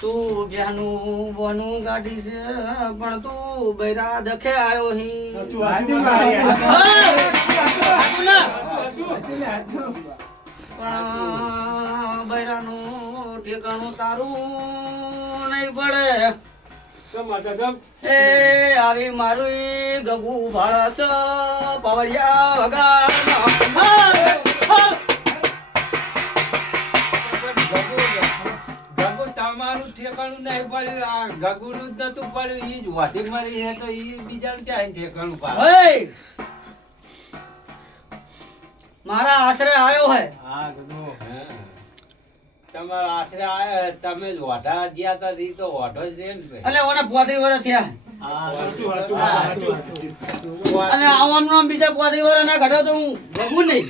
તું બેનું બોનું ગાડી છે પણ તું બૈરા દખે આવ્યો હી પણ બૈરાનું ઠેકાણું તારું નહીં પડે એ આવી મારું ગગુ ભાળસ પવડિયા વગાડ તમારું ઠેકાણું નહીં પડ્યું આ ગગુનું જ નતું પડ્યું ઈ જ વાટી મરી હે તો ઈ બીજાનું ક્યાં ઠેકાણું પાડે મારા આશરે આવ્યો હે હા ગગુ તમારા આશરે આયા તમે જ વાઢા ગયા તા ઈ તો વાઢો જ છે ને એટલે ઓને 35 વર્ષ થયા અને આવવાનું બીજા 35 વર્ષ ના ઘટો તો હું ભગું નહીં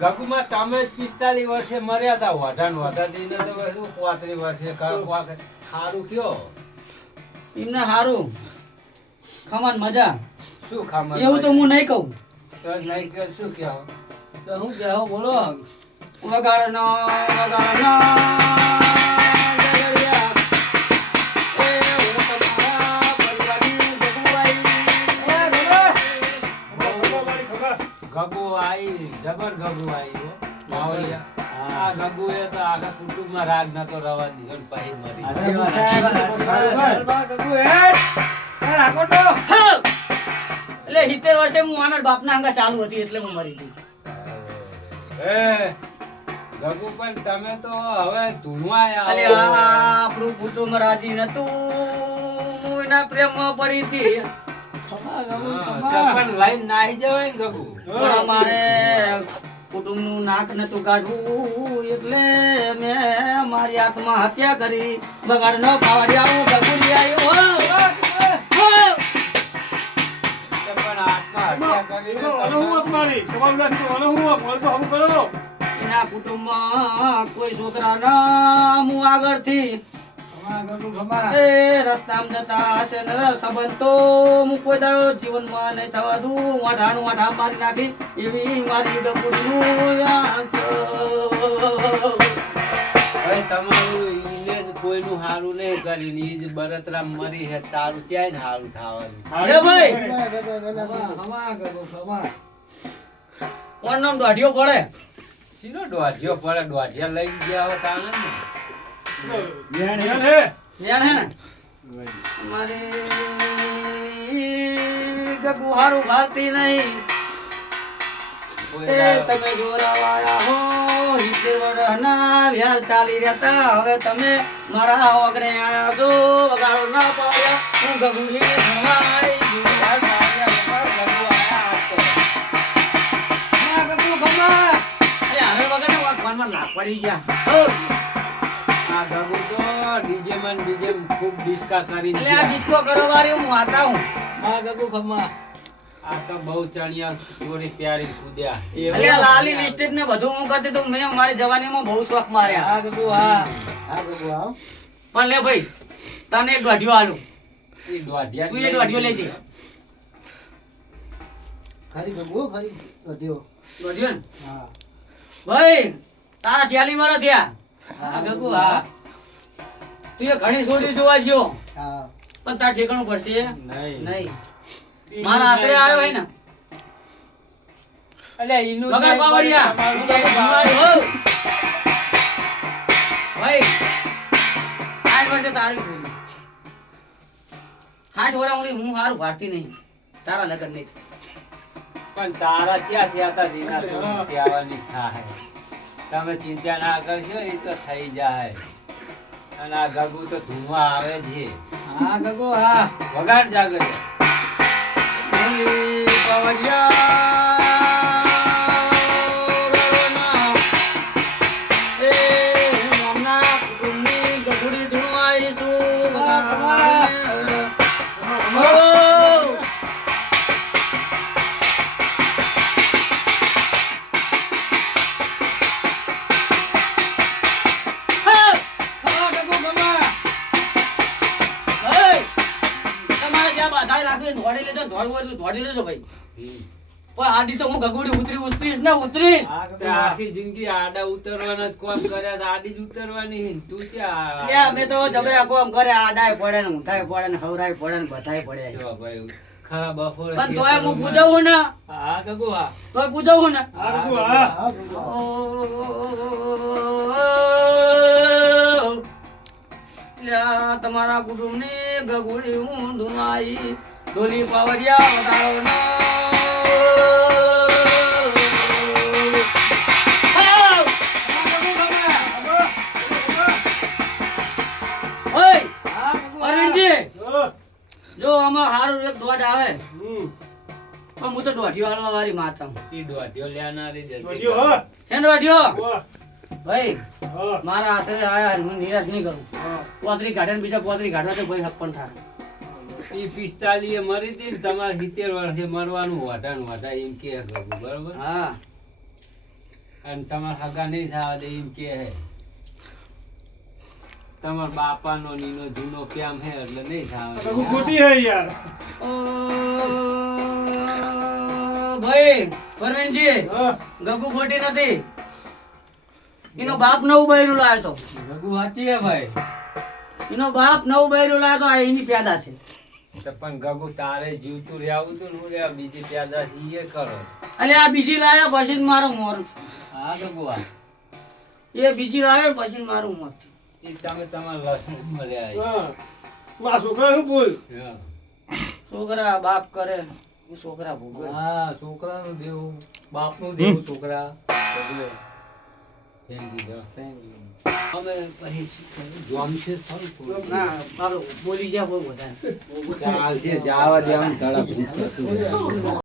ગગુમાં તમે 45 વર્ષે મર્યા હતા વાઢા દીને તો 35 વર્ષે સારું કયો એમને સારું ખમાન મજા શું ખામાં એવું તો હું નહીં કહું તો નહીં કે શું કયો તો હું કહેવો બોલો વગાડનો ગગુ આઈ જબર ગગુ આઈ માવડિયા આ ગગુ એ તો આખા કુટુંબમાં રાગ નતો રવા દીધો ને પછી મરી એટલે 70 વર્ષે હું આના બાપના અંગા ચાલુ હતી એટલે હું મરી ગઈ એ ગગુ પણ તમે તો હવે ધૂણવા અલે આપણું કુટુંબ રાજી નતું હું એના પ્રેમમાં પડી હતી પણ લઈને નાહી જવાય ને ગગુ પણ મારે કુટુંબનું નાક નતું કાઢવું એટલે મેં મારી આત્મહત્યા કરી બગાડ ન પાવડિયા હું ગગુડી આવ્યો એના કુટુંબમાં કોઈ છોકરા ના હું આગળથી એ રસ્તામાં જતા હશે ને સંબંધ તો હું કોઈ દાડો જીવનમાં નહીં થવા દઉં વાઢાનું વાઢા મારી નાખી એવી મારી ગપુડીનું તમારું ઈને જ કોઈનું હારું નહીં કરીને ઈ જ બરતરા મરી હે તારું ક્યાંય ને હારું થવાનું કોણ નામ દોઢિયો પડે સીનો દોઢિયો પડે દોઢિયા લઈ ગયા હવે તાણે ને વેણ હે ને મારે ગગુ હારું ભાગતી નહીં એ તમે જોરાવાયા હો હિતે વડના વ્યાર ચાલી રહેતા હવે તમે મારા ઓગણે આયા છો વગાડો ના પાડ્યા હું ગગુજી ભણવાઈ જુવાર પાડ્યા ગગુ આયા તો ના ગગુ ગમા અરે હવે વગડે વાગવાનમાં લાગ પડી ગયા હો આ ગગુ તો ડીજે માં ડીજે ખૂબ ડિસ્કસ કરી એટલે આ ડિસ્કો કરો વાળી હું આતા હું માં ગગુ ખમ્મા આ તો બહુ ચણિયા ચોરી પ્યારી કૂદ્યા એટલે લાલી લિસ્ટેટ ને બધું હું કરતી તો મેં મારી જવાનીમાં બહુ શોખ માર્યા આ ગગુ હા પણ લે ભાઈ તને એક દોઢિયો આલું ઈ દોઢિયા તું એ દોઢિયો લેજે ખરી ગગુ ખરી દોઢિયો દોઢિયો ને હા ભાઈ તારા 40 વર્ષ થયા હા ગગુ હા તું એ ઘણી છોડી જોવા ગયો હા પણ તાર ઠેકાણું પડશે નહીં નહીં મારા આશરે આવ્યો હે ને અલ્યા ઈનું વગર પાવડિયા હું તો ભણવાઈ હો ભાઈ આજ વર્ષે તારી ભૂલ 60 વર્ષ હું હારું ભારતી નહીં તારા લગન નહીં પણ તારા ક્યાં થયા હતા દીના ત્યાવાની થાય તમે ચિંતા ના કરશો એ તો થઈ જાય અને આ ગગુ તો ધૂમવા આવે છે હા ગગો હા વગાડ જાગર Hey! કાંઈ રાખીને દોડી લેજો, દોડવું એટલું દોડી લેજો ભાઈ. પણ આડી તો હું ગગુડી ઉતરીશ ને ઉતરી. તે આખી જિંદગી આડા ઉતરવાના જ કામ કર્યા તો આડી જ ઉતરવાની. તું ક્યાં લે, અમે તો જબરા કોમ કરે, આડાય પડે ને ઊંધાય પડે ને હવરાય પડે ને બધાય પડે. જો ભાઈ ખરા બપોરે પણ તોય હું પૂજવું ને, હા ગગુ હા તોય પૂજવું ને. હા ગગુ હા ઓ, લ્યા, તમારા કુટુંબની ગગુડી હું ધુનાઈ ઢોલી પાવડિયા વધારો ના. ઓય, અરવિંદજી, જો આમાં હારું એક દોડ આવે પણ હું તો દોઢિયો હાલવા વાળી માતા હું. ઈ દોઢિયો લેનારી જતી. વધ્યો હા છે ને દોઢિયો? વાહ ભાઈ હા મારા હાથે આયા હું નિરાશ નહીં કરું. હા પોતરી કાઢે ને બીજા પોતરી કાઢવા તો ભાઈ હપ્પન થાય. ઈ 45 મરી હતી ને તમારે 70 વર્ષે મરવાનું વાટા એમ કે ગગુ બરોબર. હા, અને તમારા હગા નહીં થવા દે એમ કે હે. તમારા બાપાનો નીનો જૂનો પ્યામ હે એટલે નહીં થવા દે. ગગુ ખોટી હે યાર ઓ ભાઈ પરવીનજી, હા ગગુ ખોટી નથી. એનો બાપ નવું બૈરું લાવ્યો તો. ગગુ સાચી હે ભાઈ. એનો બાપ નવું બૈરું લાવ્યો તો આ એની પેદા છે. તો પણ ગગુ તારે જીવતું રહેવું તું ને હું રે બીજી પ્યાદા ઈ એ કરો. એટલે આ બીજી લાવ્યા પછી જ મારું મોર. હા ગગુ આ એ બીજી લાવ્યો ને પછી જ મારું મોર. ઈ તમે તમારા લસણ મળ્યા હા મારા છોકરાનું બોલ છોકરા બાપ કરે એ છોકરા ભોગવે. હા છોકરાનું દેવું બાપનું દેવું છોકરા ભોગવે. Thank you. અમે પછી જોમશે થોડું થોડું. ના મારું બોલી ગયા બહુ વધારે. ચાલશે જાવા દેવાનું તડપ